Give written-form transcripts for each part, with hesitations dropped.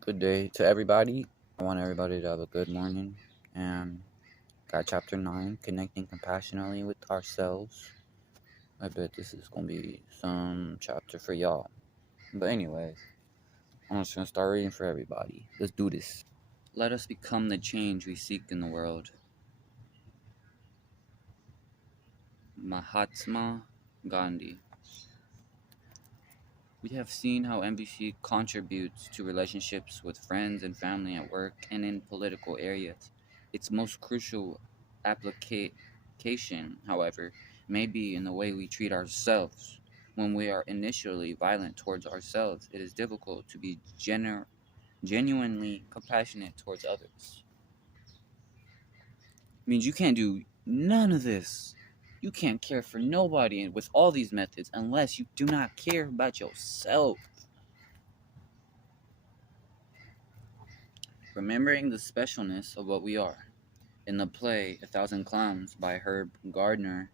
Good day to everybody. I want everybody to have a good morning. And got chapter 9, connecting compassionately with ourselves. I bet this is going to be some chapter for y'all. But, anyways, I'm just going to start reading for everybody. Let's do this. Let us become the change we seek in the world. Mahatma Gandhi. We have seen how NVC contributes to relationships with friends and family at work and in political areas. Its most crucial application, however, may be in the way we treat ourselves. When we are initially violent towards ourselves, it is difficult to be genuinely compassionate towards others. It means you can't do none of this. You can't care for nobody with all these methods unless you do not care about yourself. Remembering the specialness of what we are. In the play A Thousand Clowns by Herb Gardner,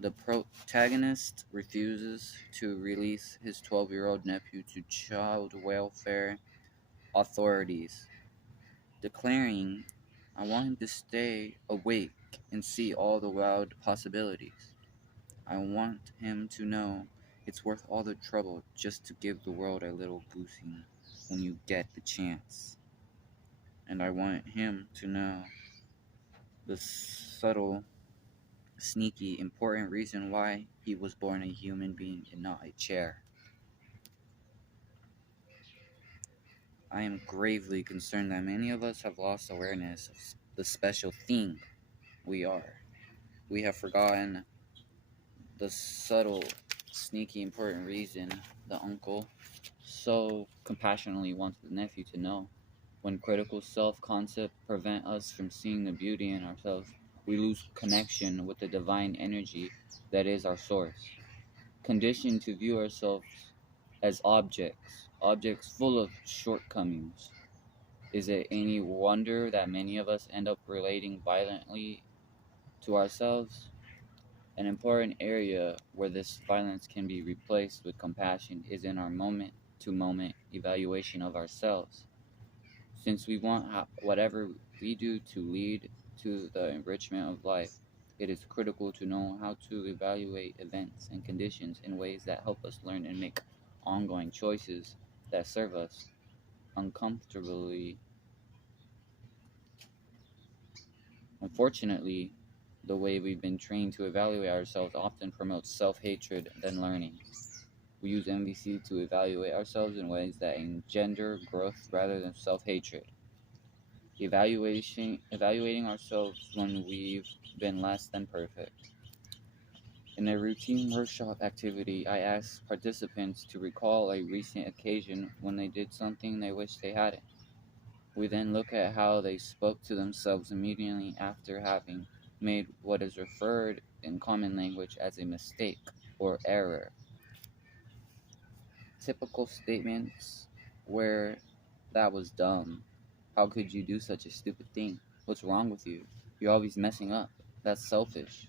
the protagonist refuses to release his 12-year-old nephew to child welfare authorities, declaring, "I want him to stay awake and see all the wild possibilities. I want him to know it's worth all the trouble just to give the world a little boosting when you get the chance. And I want him to know the subtle, sneaky, important reason why he was born a human being and not a chair. I am gravely concerned that many of us have lost awareness of the special thing we are. We have forgotten the subtle, sneaky, important reason the uncle so compassionately wants the nephew to know. When critical self-concept prevent us from seeing the beauty in ourselves, we lose connection with the divine energy that is our source. Conditioned to view ourselves as objects full of shortcomings. Is it any wonder that many of us end up relating violently to ourselves? An important area where this violence can be replaced with compassion is in our moment-to-moment evaluation of ourselves. Since we want whatever we do to lead to the enrichment of life, it is critical to know how to evaluate events and conditions in ways that help us learn and make ongoing choices that serve us uncomfortably. Unfortunately, the way we've been trained to evaluate ourselves often promotes self-hatred than learning. We use NVC to evaluate ourselves in ways that engender growth rather than self-hatred. Evaluating ourselves when we've been less than perfect. In a routine workshop activity, I asked participants to recall a recent occasion when they did something they wish they hadn't. We then look at how they spoke to themselves immediately after having made what is referred in common language as a mistake or error. Typical statements where "that was dumb," "how could you do such a stupid thing," "what's wrong with you," "you're always messing up," "that's selfish."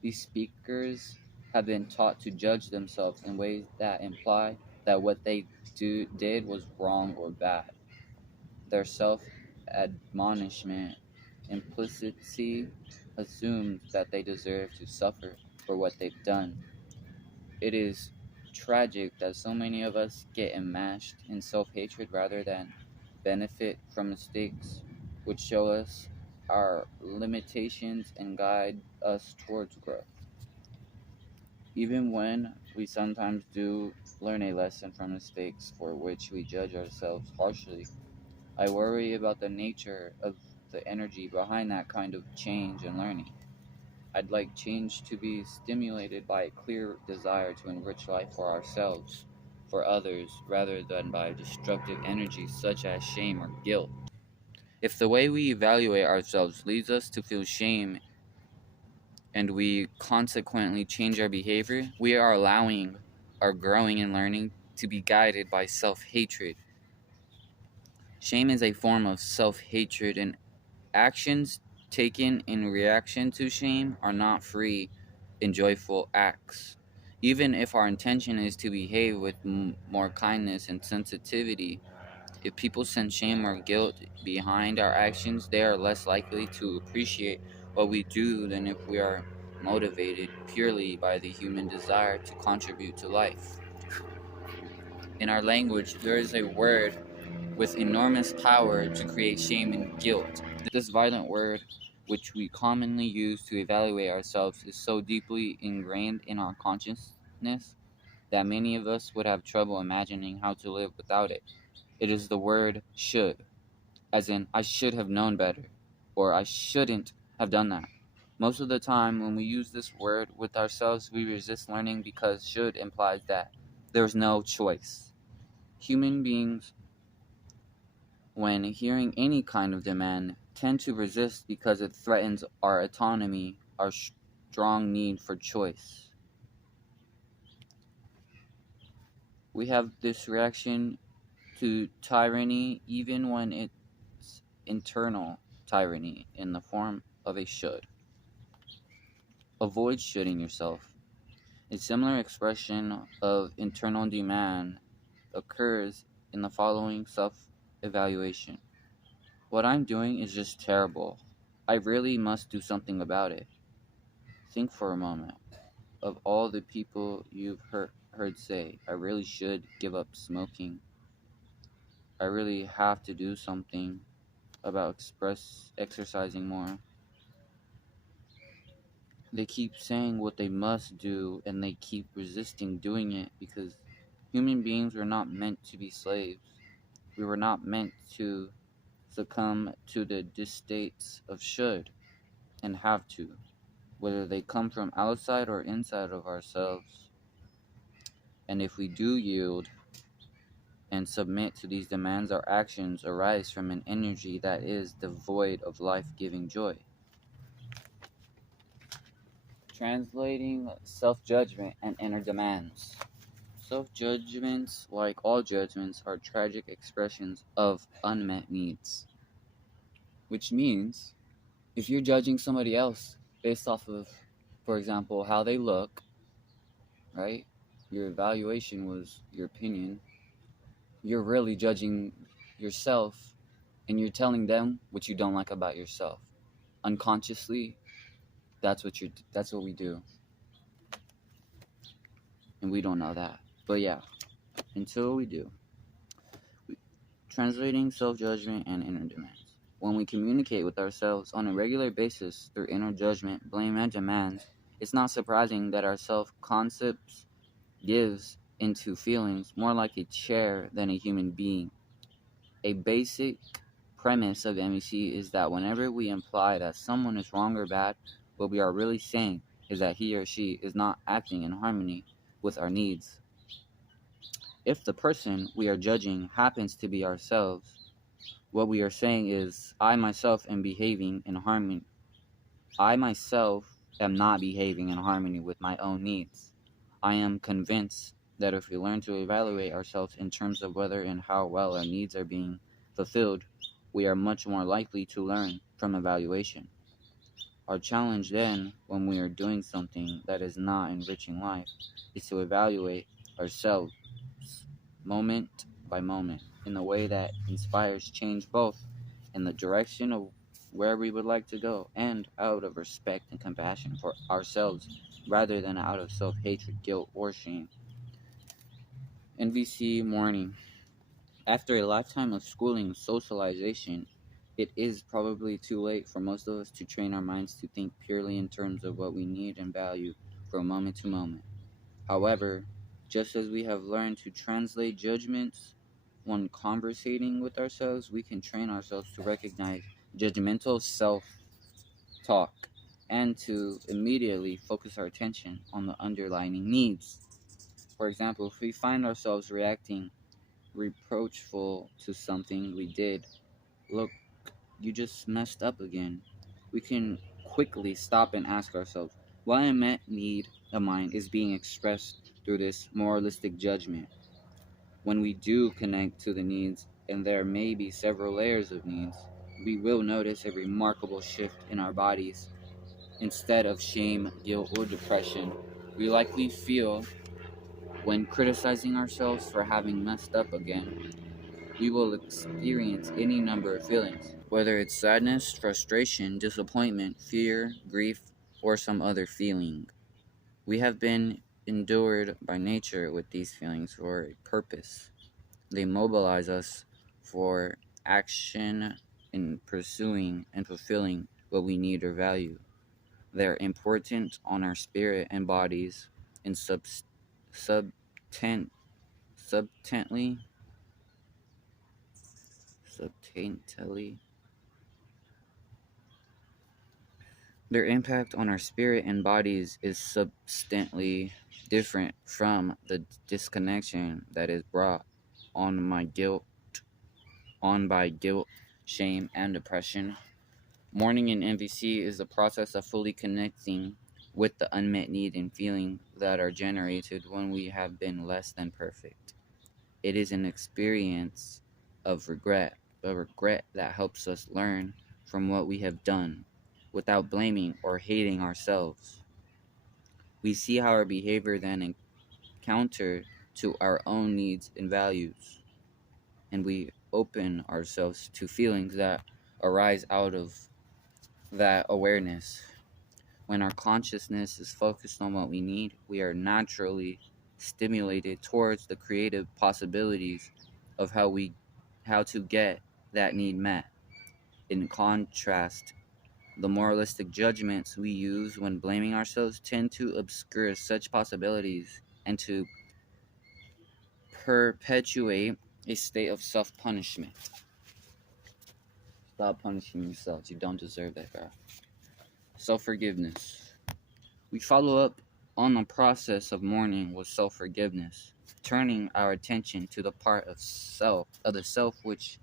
These speakers have been taught to judge themselves in ways that imply that what they did was wrong or bad. Their self-admonishment implicitly assumes that they deserve to suffer for what they've done. It is tragic that so many of us get enmeshed in self-hatred rather than benefit from mistakes, which show us our limitations and guide us towards growth. Even when we sometimes do learn a lesson from mistakes for which we judge ourselves harshly, I worry about the nature of the energy behind that kind of change and learning. I'd like change to be stimulated by a clear desire to enrich life for ourselves, for others, rather than by destructive energies such as shame or guilt. If the way we evaluate ourselves leads us to feel shame and we consequently change our behavior, we are allowing our growing and learning to be guided by self-hatred. Shame is a form of self-hatred, and actions taken in reaction to shame are not free and joyful acts. Even if our intention is to behave with more kindness and sensitivity, If people sense shame or guilt behind our actions, they are less likely to appreciate what we do than if we are motivated purely by the human desire to contribute to life. In our language, there is a word with enormous power to create shame and guilt. This violent word, which we commonly use to evaluate ourselves, is so deeply ingrained in our consciousness that many of us would have trouble imagining how to live without it. It is the word should, as in, I should have known better, or I shouldn't have done that. Most of the time, when we use this word with ourselves, we resist learning because should implies that there's no choice. Human beings, when hearing any kind of demand, tend to resist because it threatens our autonomy, our strong need for choice. We have this reaction to tyranny even when it's internal tyranny in the form of a should. Avoid shoulding yourself. A similar expression of internal demand occurs in the following self-evaluation. What I'm doing is just terrible. I really must do something about it. Think for a moment of all the people you've heard say, I really should give up smoking. I really have to do something about exercising more. They keep saying what they must do and they keep resisting doing it because human beings were not meant to be slaves. We were not meant to succumb to the dictates of should and have to, whether they come from outside or inside of ourselves. And if we do yield and submit to these demands, our actions arise from an energy that is devoid of life-giving joy. Translating self-judgment and inner demands. Self-judgments, like all judgments, are tragic expressions of unmet needs. Which means, if you're judging somebody else based off of, for example, how they look, right? Your evaluation was your opinion. You're really judging yourself, and you're telling them what you don't like about yourself. Unconsciously, that's what we do. And we don't know that. But yeah, until we do. Translating self-judgment and inner demands. When we communicate with ourselves on a regular basis through inner judgment, blame, and demands, it's not surprising that our self-concepts gives into feelings more like a chair than a human being. A basic premise of NVC is that whenever we imply that someone is wrong or bad, what we are really saying is that he or she is not acting in harmony with our needs. If the person we are judging happens to be ourselves, what we are saying is, I myself am behaving in harmony. I myself am not behaving in harmony with my own needs. I am convinced that if we learn to evaluate ourselves in terms of whether and how well our needs are being fulfilled, we are much more likely to learn from evaluation. Our challenge then, when we are doing something that is not enriching life, is to evaluate ourselves moment by moment in a way that inspires change both in the direction of where we would like to go and out of respect and compassion for ourselves rather than out of self-hatred, guilt, or shame. NVC morning. After a lifetime of schooling and socialization, it is probably too late for most of us to train our minds to think purely in terms of what we need and value from moment to moment. However, just as we have learned to translate judgments when conversating with ourselves, we can train ourselves to recognize judgmental self-talk and to immediately focus our attention on the underlying needs. For example, if we find ourselves reacting reproachful to something we did, look, you just messed up again. We can quickly stop and ask ourselves, what unmet need of mine is being expressed through this moralistic judgment? When we do connect to the needs, and there may be several layers of needs, we will notice a remarkable shift in our bodies. Instead of shame, guilt, or depression, we likely feel when criticizing ourselves for having messed up again. we will experience any number of feelings, whether it's sadness, frustration, disappointment, fear, grief, or some other feeling. We have been endured by nature with these feelings for a purpose. They mobilize us for action in pursuing and fulfilling what we need or value. They're important on our spirit and bodies and subtent, subtently, subtently. Their impact on our spirit and bodies is substantially different from the disconnection that is brought on my guilt, on by guilt, shame, and depression. Mourning in NVC is the process of fully connecting with the unmet need and feeling that are generated when we have been less than perfect. It is an experience of regret, a regret that helps us learn from what we have done without blaming or hating ourselves. We see how our behavior then counter to our own needs and values, and we open ourselves to feelings that arise out of that awareness. When our consciousness is focused on what we need, we are naturally stimulated towards the creative possibilities of how to get that need met. In contrast, the moralistic judgments we use when blaming ourselves tend to obscure such possibilities and to perpetuate a state of self-punishment. Stop punishing yourselves. You don't deserve that, girl. Self-forgiveness. We follow up on the process of mourning with self-forgiveness, turning our attention to the part of the self which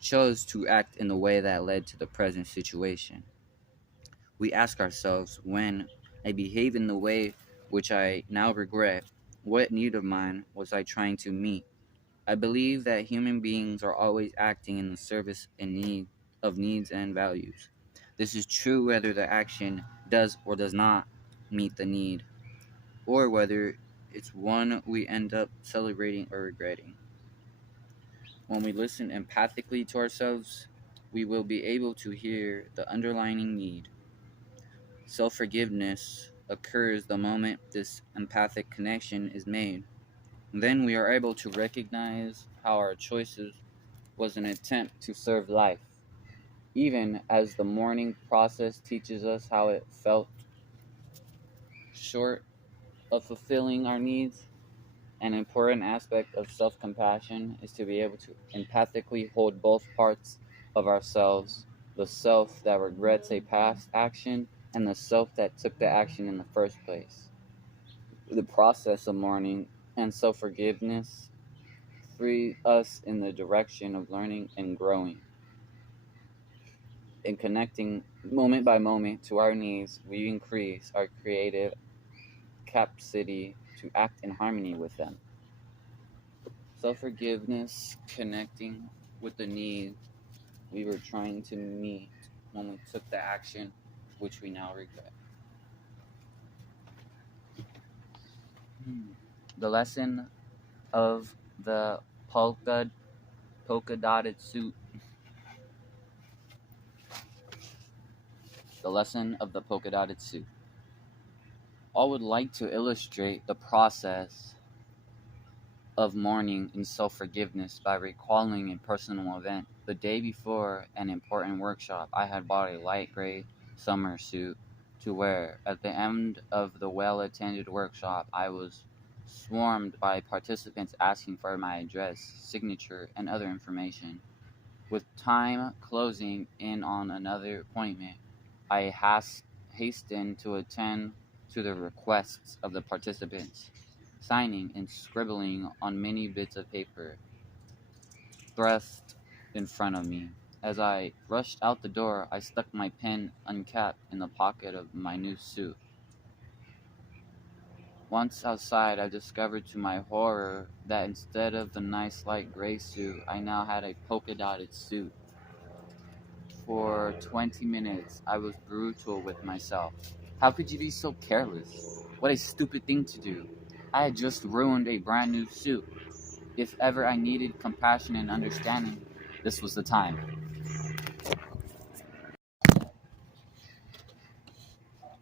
chose to act in the way that led to the present situation. We ask ourselves, when I behave in the way which I now regret, what need of mine was I trying to meet? I believe that human beings are always acting in the service of needs and values. This is true whether the action does or does not meet the need, or whether it's one we end up celebrating or regretting. When we listen empathically to ourselves, we will be able to hear the underlying need. Self-forgiveness occurs the moment this empathic connection is made. Then we are able to recognize how our choices was an attempt to serve life, even as the mourning process teaches us how it felt short of fulfilling our needs. An important aspect of self-compassion is to be able to empathically hold both parts of ourselves, the self that regrets a past action and the self that took the action in the first place. The process of mourning and self-forgiveness free us in the direction of learning and growing. In connecting moment by moment to our needs, we increase our creative capacity to act in harmony with them. Self-forgiveness, connecting with the need we were trying to meet when we took the action which we now regret. The lesson of the polka dotted suit. The lesson of the polka dotted suit. I would like to illustrate the process of mourning and self-forgiveness by recalling a personal event. The day before an important workshop, I had bought a light gray summer suit to wear. At the end of the well-attended workshop, I was swarmed by participants asking for my address, signature, and other information. With time closing in on another appointment, I hastened to attend to the requests of the participants, signing and scribbling on many bits of paper thrust in front of me. As I rushed out the door, I stuck my pen uncapped in the pocket of my new suit. Once outside, I discovered to my horror that instead of the nice light gray suit, I now had a polka-dotted suit. For 20 minutes, I was brutal with myself. How could you be so careless? What a stupid thing to do. I had just ruined a brand new suit. If ever I needed compassion and understanding, this was the time.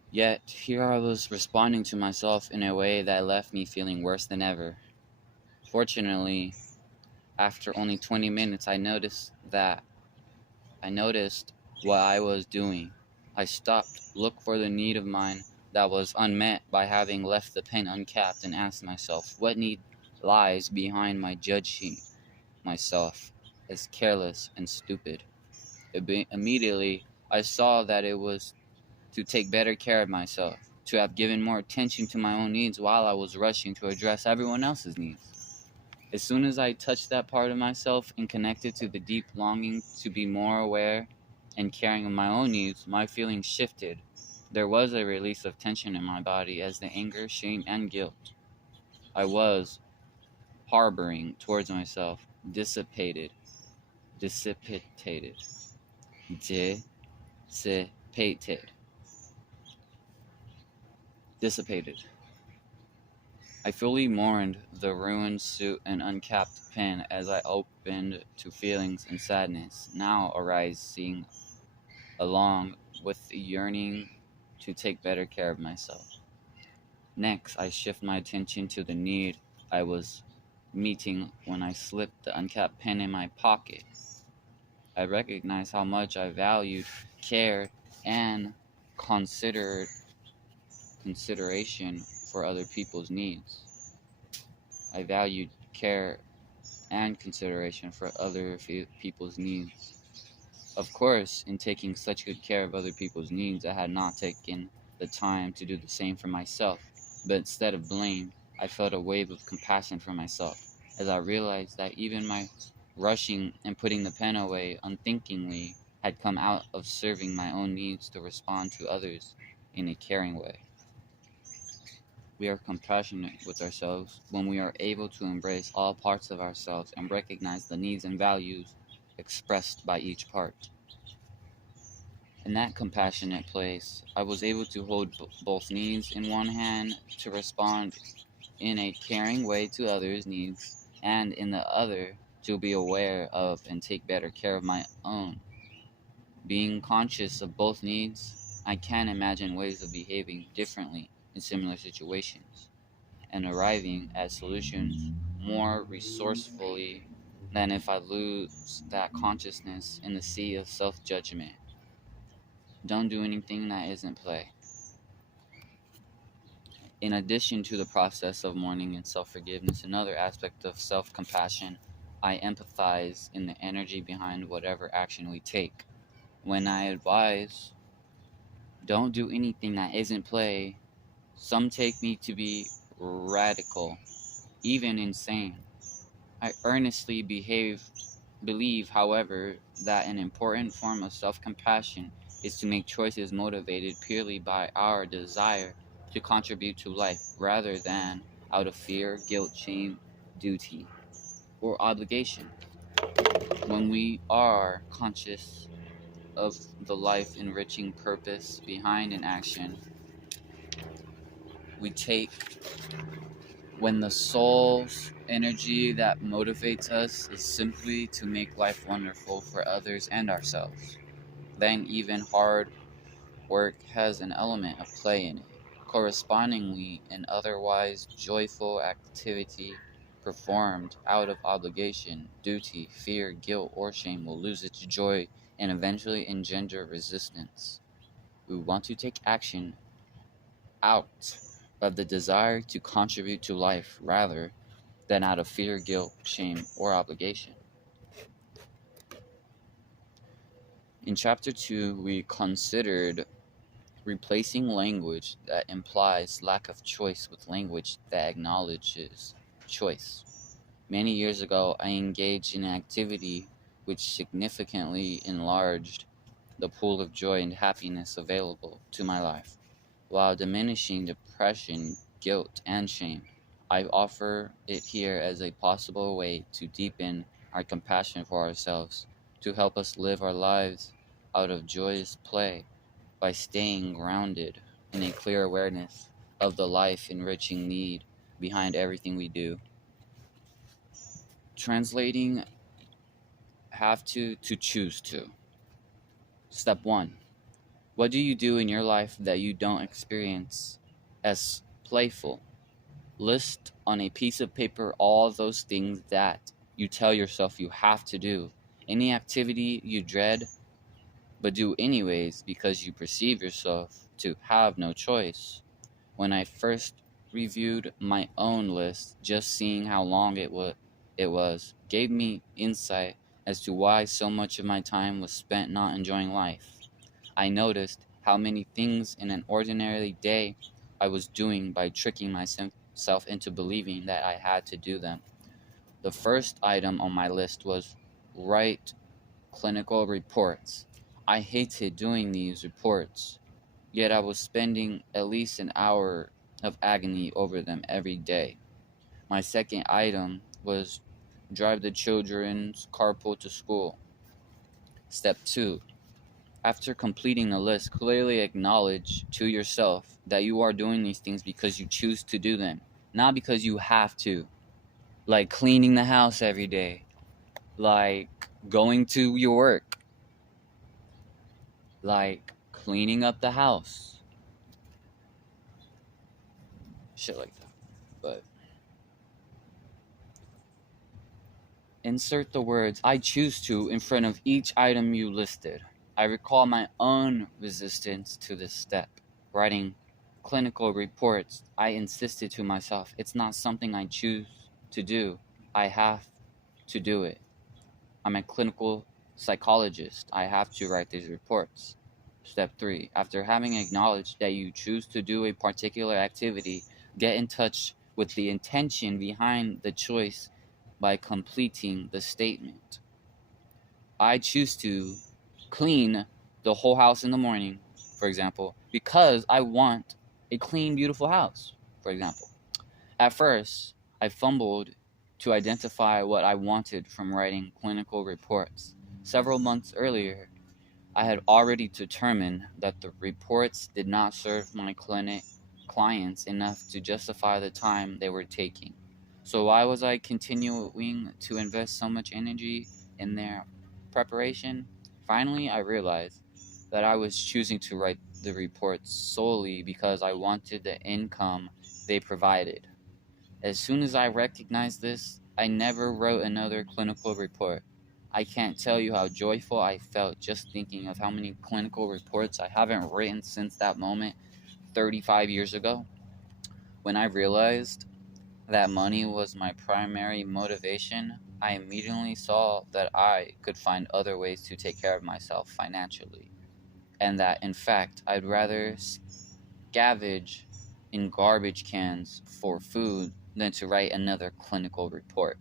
Yet, here I was responding to myself in a way that left me feeling worse than ever. Fortunately, after only 20 minutes, I noticed what I was doing. I stopped, looked for the need of mine that was unmet by having left the pen uncapped, and asked myself, what need lies behind my judging myself as careless and stupid? Immediately, I saw that it was to take better care of myself, to have given more attention to my own needs while I was rushing to address everyone else's needs. As soon as I touched that part of myself and connected to the deep longing to be more aware and caring of my own needs, my feelings shifted. There was a release of tension in my body as the anger, shame, and guilt I was harboring towards myself dissipated. Dissipated. Dissipated. I fully mourned the ruined suit and uncapped pen as I opened to feelings and sadness now arising along with the yearning to take better care of myself. Next, I shift my attention to the need I was meeting when I slipped the uncapped pen in my pocket. I recognized how much I valued care and consideration for other people's needs. I valued care and consideration for other people's needs. Of course, in taking such good care of other people's needs, I had not taken the time to do the same for myself. But instead of blame, I felt a wave of compassion for myself, as I realized that even my rushing and putting the pen away unthinkingly had come out of serving my own needs to respond to others in a caring way. We are compassionate with ourselves when we are able to embrace all parts of ourselves and recognize the needs and values expressed by each part. In that compassionate place, I was able to hold both needs in one hand to respond in a caring way to others' needs, and in the other to be aware of and take better care of my own. Being conscious of both needs, I can imagine ways of behaving differently in similar situations and arriving at solutions more resourcefully than if I lose that consciousness in the sea of self-judgment. Don't do anything that isn't play. In addition to the process of mourning and self-forgiveness, another aspect of self-compassion, I empathize in the energy behind whatever action we take. When I advise, don't do anything that isn't play, some take me to be radical, even insane. I earnestly believe, however, that an important form of self-compassion is to make choices motivated purely by our desire to contribute to life rather than out of fear, guilt, shame, duty, or obligation. When we are conscious of the life-enriching purpose behind an action we take, when the soul's energy that motivates us is simply to make life wonderful for others and ourselves, then even hard work has an element of play in it. Correspondingly, an otherwise joyful activity performed out of obligation, duty, fear, guilt, or shame will lose its joy and eventually engender resistance. We want to take action out of the desire to contribute to life rather than out of fear, guilt, shame, or obligation. In Chapter 2, we considered replacing language that implies lack of choice with language that acknowledges choice. Many years ago, I engaged in an activity which significantly enlarged the pool of joy and happiness available to my life, while diminishing depression, guilt, and shame. I offer it here as a possible way to deepen our compassion for ourselves, to help us live our lives out of joyous play by staying grounded in a clear awareness of the life-enriching need behind everything we do. translating have to choose to. Step 1. What do you do in your life that you don't experience as playful? List on a piece of paper all those things that you tell yourself you have to do. Any activity you dread but do anyways because you perceive yourself to have no choice. When I first reviewed my own list, just seeing how long it was gave me insight as to why so much of my time was spent not enjoying life. I noticed how many things in an ordinary day I was doing by tricking myself into believing that I had to do them. The first item on my list was write clinical reports. I hated doing these reports, yet I was spending at least an hour of agony over them every day. My second item was drive the children's carpool to school. Step 2. After completing the list, clearly acknowledge to yourself that you are doing these things because you choose to do them, not because you have to. Like cleaning the house every day, like going to your work, like cleaning up the house. Shit like that. But insert the words I choose to in front of each item you listed. I recall my own resistance to this step. Writing clinical reports, I insisted to myself, it's not something I choose to do. I have to do it. I'm a clinical psychologist. I have to write these reports. Step 3. After having acknowledged that you choose to do a particular activity, get in touch with the intention behind the choice by completing the statement. I choose to clean the whole house in the morning, for example, because I want a clean, beautiful house, for example. At first, I fumbled to identify what I wanted from writing clinical reports. Several months earlier, I had already determined that the reports did not serve my clients enough to justify the time they were taking. So why was I continuing to invest so much energy in their preparation? Finally, I realized that I was choosing to write the reports solely because I wanted the income they provided. As soon as I recognized this, I never wrote another clinical report. I can't tell you how joyful I felt just thinking of how many clinical reports I haven't written since that moment 35 years ago. When I realized that money was my primary motivation, I immediately saw that I could find other ways to take care of myself financially, and that in fact I'd rather scavenge in garbage cans for food than to write another clinical report.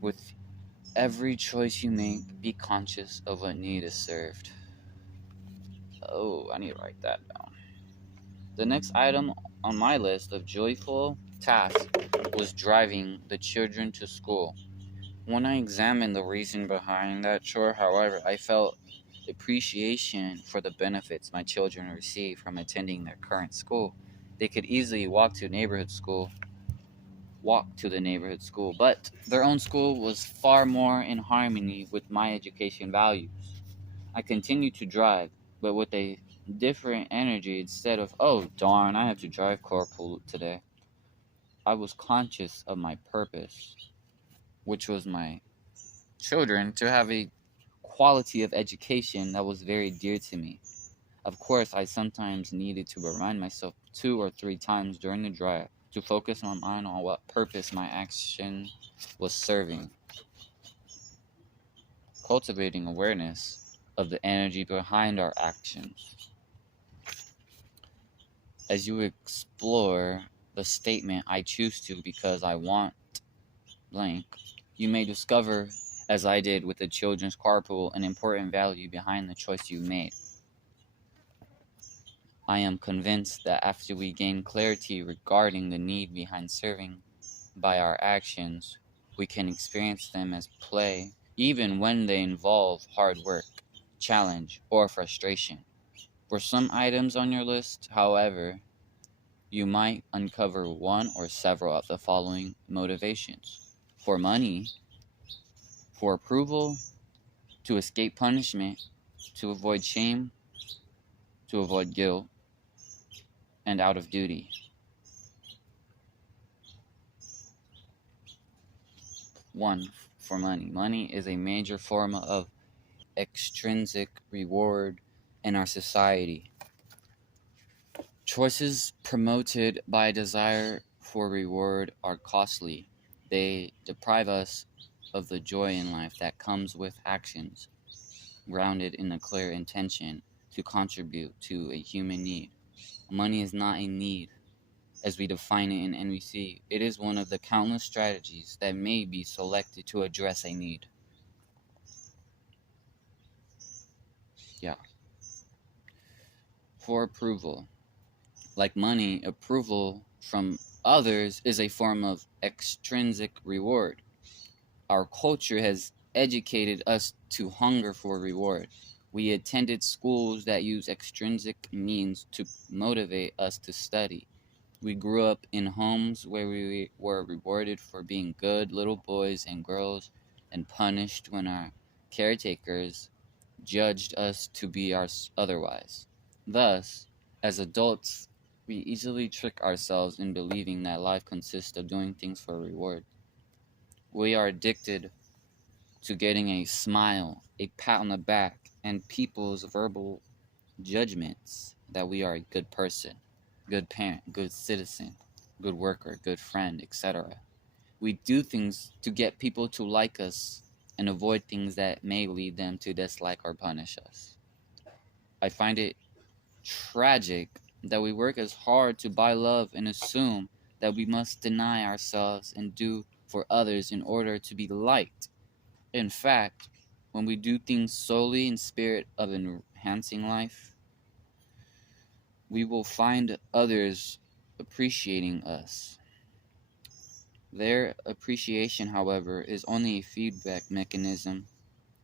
With every choice you make, be conscious of what need is served. Oh, I need to write that down. The next item on my list of joyful tasks was driving the children to school. When I examined the reason behind that chore, however, I felt appreciation for the benefits my children receive from attending their current school. They could easily walk to the neighborhood school, but their own school was far more in harmony with my education values. I continued to drive, but with a different energy. Instead of, oh darn, I have to drive carpool today, I was conscious of my purpose, which was my children to have a quality of education that was very dear to me. Of course, I sometimes needed to remind myself 2 or 3 times during the drive to focus my mind on what purpose my action was serving. Cultivating awareness of the energy behind our actions. As you explore the statement, I choose to because I want blank, you may discover, as I did with the children's carpool, an important value behind the choice you made. I am convinced that after we gain clarity regarding the need behind serving by our actions, we can experience them as play, even when they involve hard work, challenge, or frustration. For some items on your list, however, you might uncover one or several of the following motivations. for money, for approval, to escape punishment, to avoid shame, to avoid guilt, and out of duty. One, for money. Money is a major form of extrinsic reward in our society. Choices promoted by a desire for reward are costly. They deprive us of the joy in life that comes with actions grounded in a clear intention to contribute to a human need. Money is not a need as we define it in NVC. It is one of the countless strategies that may be selected to address a need. Yeah. For approval. Like money, approval from others is a form of extrinsic reward. Our culture has educated us to hunger for reward. We attended schools that use extrinsic means to motivate us to study. We grew up in homes where we were rewarded for being good little boys and girls and punished when our caretakers judged us to be otherwise. Thus, as adults, we easily trick ourselves in believing that life consists of doing things for reward. We are addicted to getting a smile, a pat on the back, and people's verbal judgments that we are a good person, good parent, good citizen, good worker, good friend, etc. We do things to get people to like us and avoid things that may lead them to dislike or punish us. I find it tragic that we work as hard to buy love and assume that we must deny ourselves and do for others in order to be liked. In fact, when we do things solely in spirit of enhancing life, we will find others appreciating us. Their appreciation, however, is only a feedback mechanism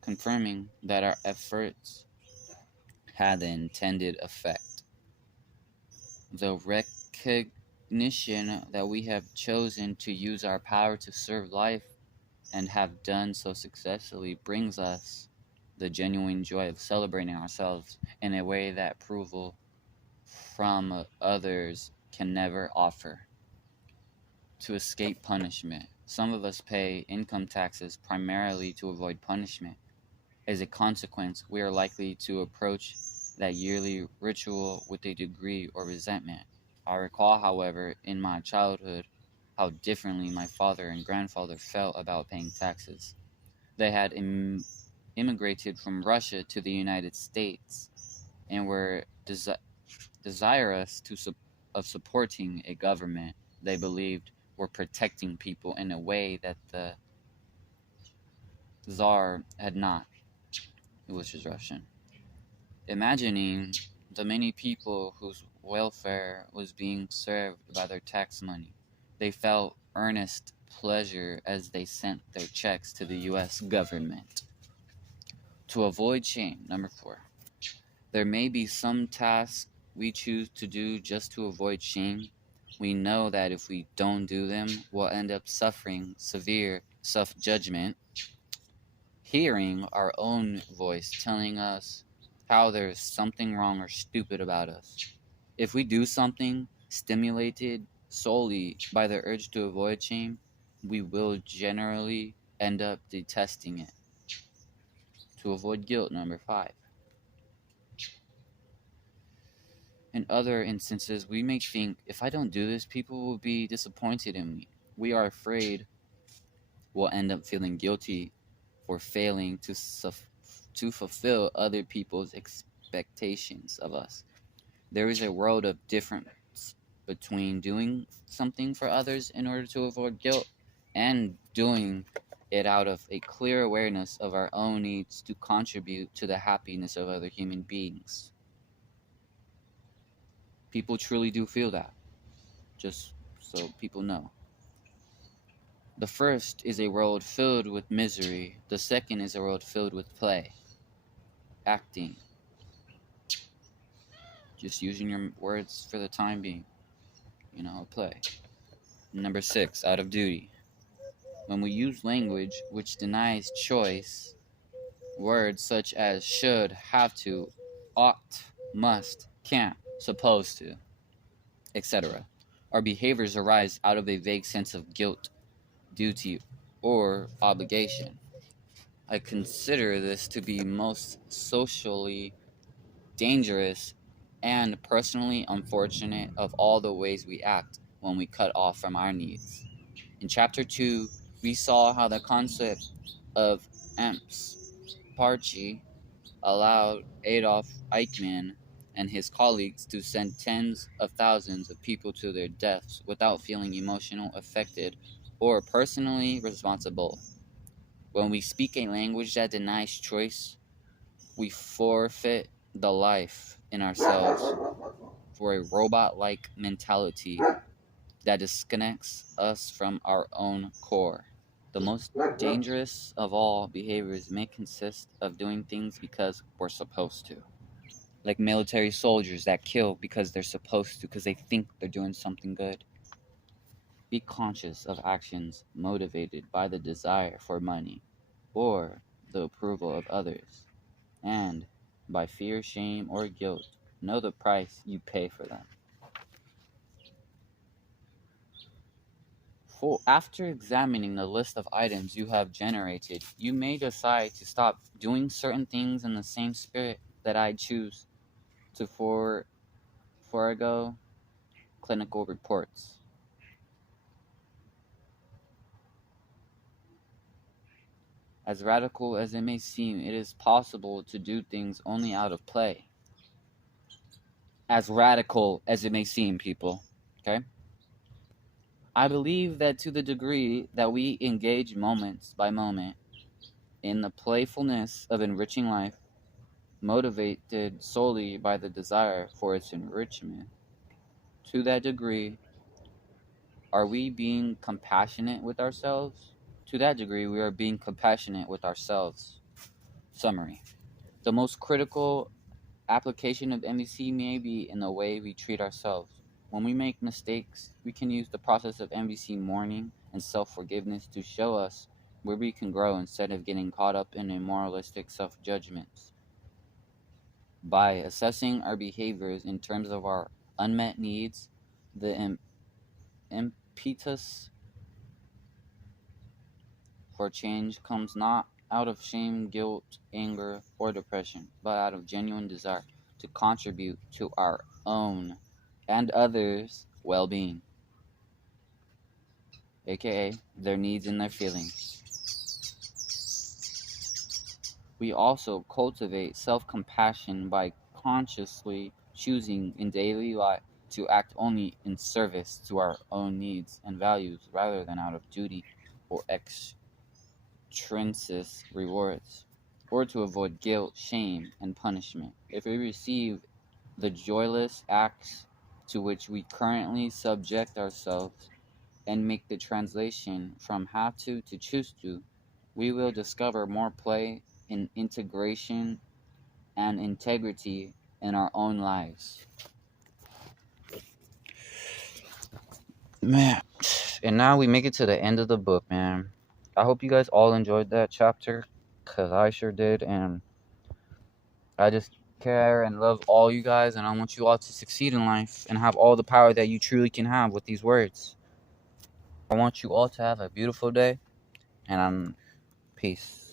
confirming that our efforts had the intended effect. The recognition that we have chosen to use our power to serve life and have done so successfully brings us the genuine joy of celebrating ourselves in a way that approval from others can never offer. To escape punishment. Some of us pay income taxes primarily to avoid punishment. As a consequence, we are likely to approach that yearly ritual with a degree or resentment. I recall, however, in my childhood, how differently my father and grandfather felt about paying taxes. They had immigrated from Russia to the United States and were desirous of supporting a government they believed were protecting people in a way that the Tsar had not. It was just Russian. Imagining the many people whose welfare was being served by their tax money, they felt earnest pleasure as they sent their checks to the U.S. government. To avoid shame, number 4. There may be some tasks we choose to do just to avoid shame. We know that if we don't do them, we'll end up suffering severe self-judgment, hearing our own voice telling us how there's something wrong or stupid about us. If we do something stimulated solely by the urge to avoid shame, we will generally end up detesting it. To avoid guilt, number 5. In other instances, we may think, if I don't do this, people will be disappointed in me. We are afraid we'll end up feeling guilty for failing to fulfill other people's expectations of us. There is a world of difference between doing something for others in order to avoid guilt and doing it out of a clear awareness of our own needs to contribute to the happiness of other human beings. People truly do feel that, just so people know. The first is a world filled with misery. The second is a world filled with play, acting. Just using your words for the time being. Play. Number 6, out of duty. When we use language which denies choice, words such as should, have to, ought, must, can't, supposed to, etc., our behaviors arise out of a vague sense of guilt, duty, or obligation. I consider this to be most socially dangerous and personally unfortunate of all the ways we act when we cut off from our needs. In Chapter 2, we saw how the concept of amps parchi allowed Adolf Eichmann and his colleagues to send tens of thousands of people to their deaths without feeling emotional affected or personally responsible. When we speak a language that denies choice, we forfeit the life in ourselves for a robot-like mentality that disconnects us from our own core. The most dangerous of all behaviors may consist of doing things because we're supposed to. Like military soldiers that kill because they're supposed to, because they think they're doing something good. Be conscious of actions motivated by the desire for money or the approval of others, and by fear, shame, or guilt, know the price you pay for them. After examining the list of items you have generated, you may decide to stop doing certain things in the same spirit that I choose to forego clinical reports. As radical as it may seem, it is possible to do things only out of play. As radical as it may seem, people, okay? I believe that to the degree that we engage moments by moment in the playfulness of enriching life, motivated solely by the desire for its enrichment, to that degree, are we being compassionate with ourselves? To that degree, we are being compassionate with ourselves. Summary. The most critical application of NVC may be in the way we treat ourselves. When we make mistakes, we can use the process of NVC mourning and self-forgiveness to show us where we can grow instead of getting caught up in immoralistic self-judgments. By assessing our behaviors in terms of our unmet needs, the impetus for change comes not out of shame, guilt, anger, or depression, but out of genuine desire to contribute to our own and others' well-being, aka their needs and their feelings. We also cultivate self-compassion by consciously choosing in daily life to act only in service to our own needs and values rather than out of duty or extrinsic rewards, or to avoid guilt, shame, and punishment. If we receive the joyless acts to which we currently subject ourselves and make the translation from have to choose to, we will discover more play in integration and integrity in our own lives. Man, and now we make it to the end of the book, man. I hope you guys all enjoyed that chapter, because I sure did, and I just care and love all you guys, and I want you all to succeed in life and have all the power that you truly can have with these words. I want you all to have a beautiful day, and peace.